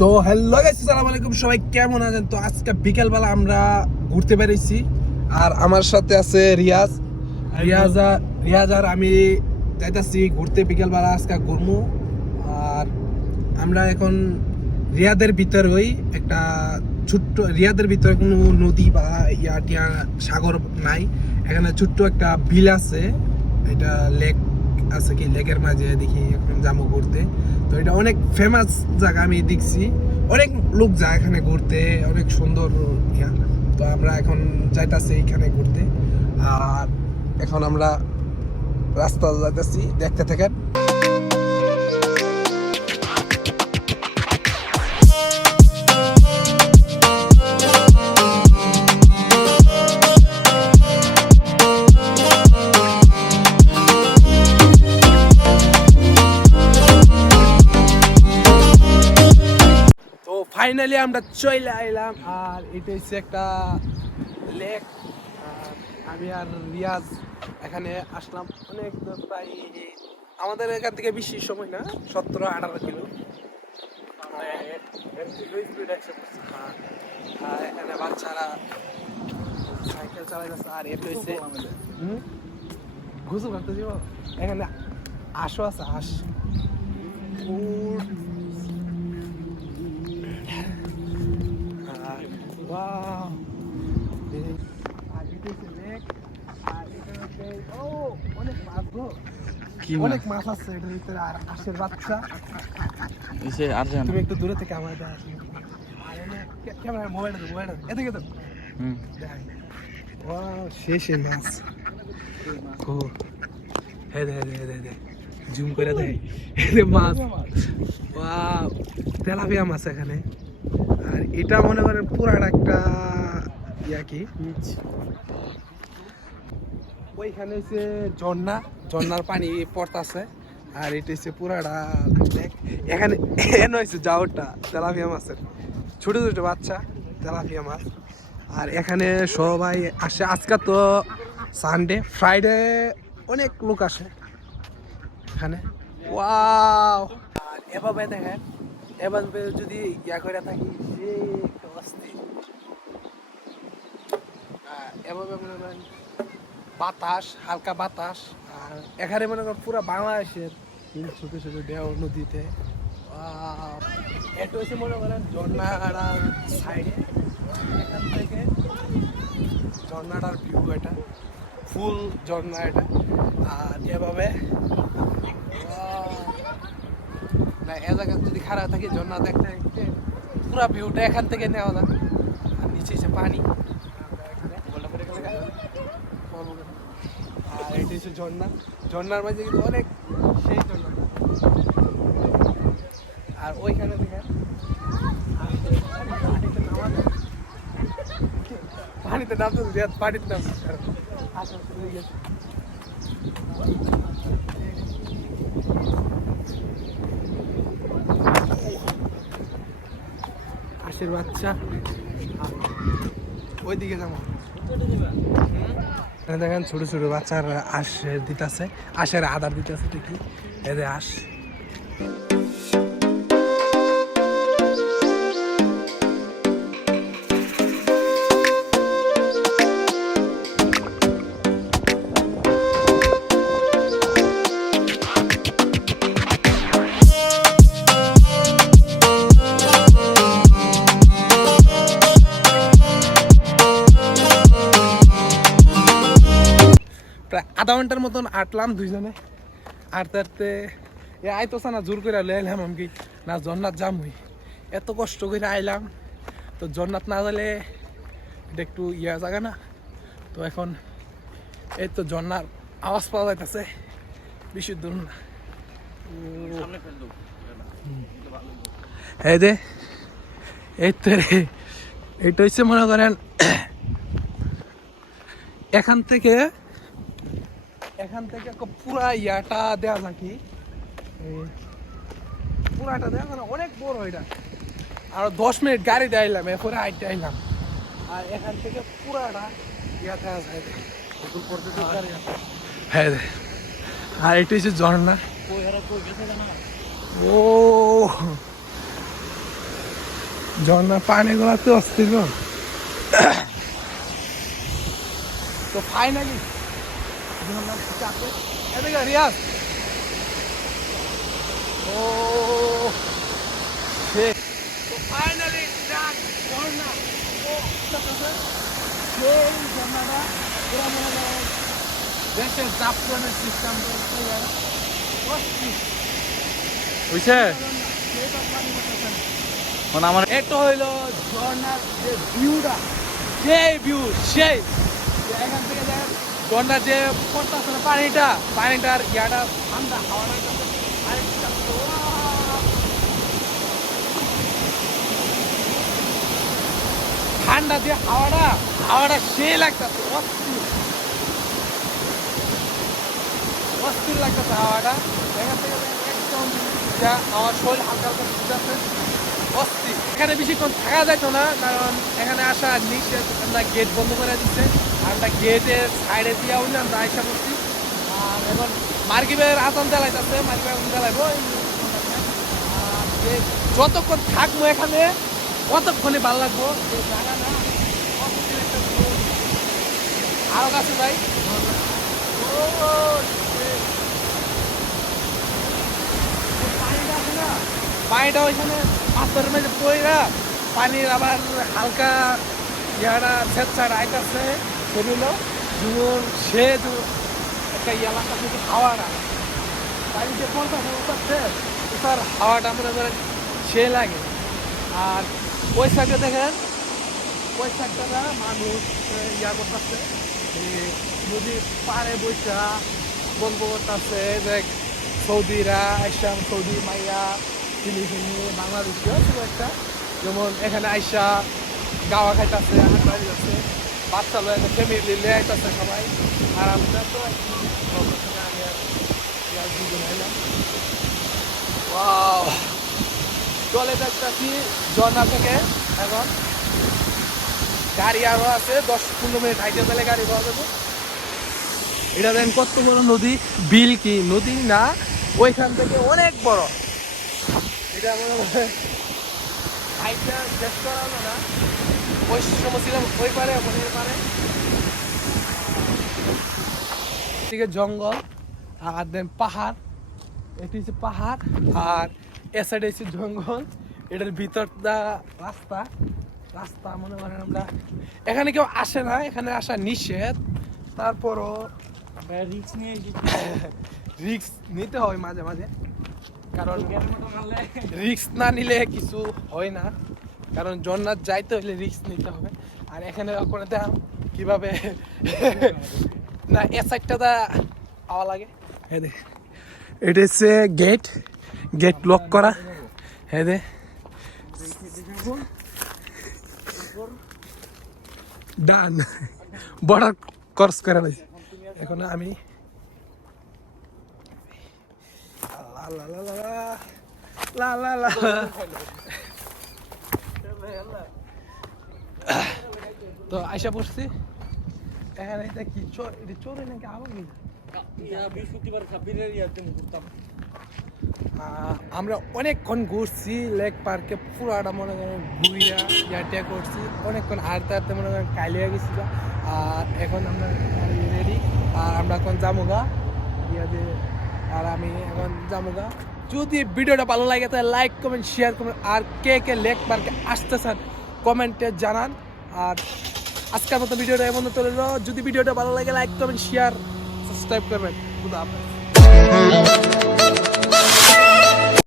তো হ্যালো আসসালামু আলাইকুম। সবাই কেমন আছেন? তো আজকে বিকেলবেলা আমরা ঘুরতে বেরিয়েছি আর আমার সাথে আছে রিয়াজ। রিয়াজ আর রিয়াজ আর আমি যাইতাছি ঘুরতে বিকেলবেলা আজকে ঘুরমু। আর আমরা এখন রিয়াদের ভিতরেই একটা ছোট্ট, রিয়াদের ভিতরে কোনো নদী বা ইয়া টিয়া সাগর নাই। এখানে ছোট্ট একটা বিল আছে, এটা লেক আছে কি, লেকের মাঝে দেখি এখন যাব ঘুরতে। তো এটা অনেক ফেমাস জায়গা আমি দেখছি। অনেক লোক যায় এখানে ঘুরতে, অনেক সুন্দর ইয়া। তো আমরা এখন যাইতাছি এইখানে ঘুরতে। আর এখন আমরা রাস্তা যাইতেছি দেখতে থাকেন। ফাইনালি আমরা চলে আইলাম। আর এটা হচ্ছে একটা লেক। আমি আর রিয়াজ এখানে আসলাম। অনেক প্রায় আমাদের এখান থেকে বেশি সময় না সতেরো আঠারো কিলো। এখানে বাচ্চারা সাইকেল চালাইতেছে আর এটা হচ্ছে যাব এখানে আশও আছে আশ উট আর wow! অনেক মাছ? গো। কি অনেক মাছ আছে এটার ভিতরে আর আশের বাচ্চা। তুমি একটু দূরে থেকে আমার এটা আসি আর এনে ক্যামেরা মোবাইল মোবাইল এদিকে তো হুম। শেষে মাছ। ও হে দে দে দে দে। জুম করে দে। দে মাছ। ওয়াও। তেলাপিয়া মাছ এখানে। আর এটা মনে করেন পুরাটা একটা ইয়া কি? ওইখানে হচ্ছে ঝর্ণা ঝর্ণার পানি পড়তাছে আর এটা হচ্ছে পুরাটা এখানে এন হয়েছে যাওয়ারটা তেলাপিয়া মাছের। ছোট ছোট বাচ্চা তেলাপিয়া মাছ। আর এখানে সবাই আসে। আজকে তো সানডে ফ্রাইডে অনেক লোক আসে এখানে। ওয়াও এভাবে দেখেন এভাবে যদি ইয়া করে থাকি একটা অস্থির এভাবে মনে করেন বাতাস, হালকা বাতাস, আর এখানে মনে করেন পুরো বাংলাদেশের ছোট ছোট দেহ নদীতে এটা হচ্ছে মনে করেন ঝর্ণাটার সাইডে এখান থেকে ঝর্ণাটার ভিউ এটা ফুল ঝর্ণা এটা আর এভাবে! না, এ জায়গায় যদি খারাপ থাকে, ঝর্ণা দেখতে দেখতে পুরো ভিউটা এখান থেকে নেওয়া যায় আর নিচে হচ্ছে পানি। আর এটা হচ্ছে ঝর্ণা। ঝর্ণার মাঝে কিন্তু অনেক সেই ঝর্ণা। আর ওইখানে দেখেন, পানিতে নামতে পানিতে নামতে আচ্ছা আশের বাচ্চা। ওইদিকে যাব। দেখেন ছোট ছোট বাচ্চার আশ দিতেছে। আশের আদার দিতেছে ঠিকই। এদের আশ। প্রায় আধা ঘণ্টার মতন আটলাম দুইজনে। আটতে আটতে এ আইতোসা না, জোর করে লইলাম আমি কি, না জন্নাত যাম হই এত কষ্ট করে আইলাম, তো জন্নাত না গেলে এটা একটু ইয়া জায়গা না। তো এখন এই তো ঝর্নার আওয়াজ পাওয়া যাইতেছে বেশি দূর না। এই দে এই তো রে, এইটা হচ্ছে মনে করেন, এখান থেকে এখান থেকে পুরা ইয়াটা দেওয়া নাকি পুরাটা দেওয়া না, অনেক বড় এটা। আর দশ মিনিট গাড়ি আইলাম এরপরে আইতে আইলাম। আর এখান থেকে পুরাটা ইয়া দেওয়া যায়। হ্যাঁ রে। আর এটা হচ্ছে ঝর্ণা। ও। ঝর্ণার পানিগুলো তো অস্থির। তো ফাইনালি ঝর্ণার চাপে এদিকে রিয়াজ। ও ফাইনালি ডাক ঝর্ণা ও সেই ঝর্ণাটা পুরো মনে করেন দেশের জাফরানের সিস্টেম বুঝছে মানে আমার এটা হইল ঝর্ণার যে ভিউটা যে ভিউ সেই। এখান থেকে ঝর্ণার যে পড়তেছে না পানিটা, পানিটার ইয়াটা ঠান্ডা হাওয়াটা ঠান্ডা যে হাওয়াটা হাওয়াটা সে লাগতেছে, অস্থির। অস্থির লাগতেছে হাওয়াটা। এখান থেকে একদম আমার শরীর হালকা হালকা ফুটাচ্ছে অস্থির। এখানে বেশিক্ষণ থাকা যাইতো না, কারণ এখানে আসা নিষেধ গেট বন্ধ করে দিচ্ছে আমরা গেটের সাইডে দিয়ে উঠলে আমরা আইসা করছি। আর এখন মার্কিবের আতন চালাইতেছে মার্কিবের আতন আর যতক্ষণ থাকব এখানে কতক্ষণে ভালো লাগবো। যে জায়গা না আরও কাছে। এই পানিটা ওইখানে পাথরের মধ্যে পড়া পানির আবার হালকা ইয়াটা ছেঁচার আইতাছে সেগুলো যেমন সে একটা এলাকা থেকে হাওয়াটা পানিতে পড়তেছে ওটাতে ওটার হাওয়াটা মনে করেন সে লাগে। আর ওই সাইডে দেখেন, ওই সাইডটা মানুষ ইয়া করতেছে। নদীর পাড়ে বৈশা গল্প করতেছে যে সৌদিরা আইসা সৌদি, মাইয়া, ফিলিপিনি বাংলাদেশিও ছিল একটা। যেমন এখানে আইসা গাওয়া খাইতেছে আড্ডা দিতেছে বাচ্চা লয়ে ফ্যামিলি লিয়ে আইতেছে সবাই। আর আমরা তো! চলে যাচ্ছি ঝর্ণা থেকে। এখন গাড়ি আরও আছে, দশ পনেরো মিনিট হাইটে গেলে গাড়ি পাওয়া যাবে। এটা দেন কত বড় নদী, বিল কি? নদী না, ওইখান থেকে অনেক বড়। এটা মনে হয় হাইটটা শেষ করা না। ওই সময় ছিলাম ওই পারে দিকে জঙ্গল আর দেন পাহাড়। এটি হচ্ছে পাহাড় আর এ সাইডে হচ্ছে জঙ্গল। এটার ভিতরটা রাস্তা। রাস্তা মনে করেন আমরা এখানে কেউ আসে না এখানে আসা নিষেধ। তারপরও রিক্স নিয়ে রিক্স নিতে হয় মাঝে মাঝে। কারণ রিক্স না নিলে কিছু হয় না। কারণ জন্নাথ যাইতে হলে রিক্স নিতে হবে আর এখানে করে দেখাম কীভাবে না এ সাইডটা দা পাওয়া লাগে হ্যাঁ দে এটা হচ্ছে গেট গেট লক করা হ্যাঁ দে ডান বর্ডার ক্রস করে নাই এখন আমি লা লা লা লা লা লা লা তো আইসা পড়ছি এখানে এটা কি চোর? এটা চোরে নাকি কি? বৃহস্পতিবার সাব্বিরের ইয়াতে ঘুরতাম আমরা অনেকক্ষণ ঘুরছি লেক পার্কে পুরাটা মনে করেন ঘুরিয়া ইয়াটিয়া করছি অনেকক্ষণ হারতে হারতে মনে করেন কালিয়া গেছিল। আর এখন আমরা রেডি আর আমরা এখন জামুগা ইয়া দিয়ে আর আমি এখন জামুগা যদি ভিডিওটা ভালো লাগে, তাহলে লাইক কমেন্ট শেয়ার করবেন আর কে কে লেক পার্কে আসতে চান কমেন্টে জানান। আর আজকের মতো ভিডিওটা এমন চলে যদি ভিডিওটা ভালো লাগে লাইক কমেন্ট শেয়ার সাবস্ক্রাইব করবেন। খুদা হাফেজ।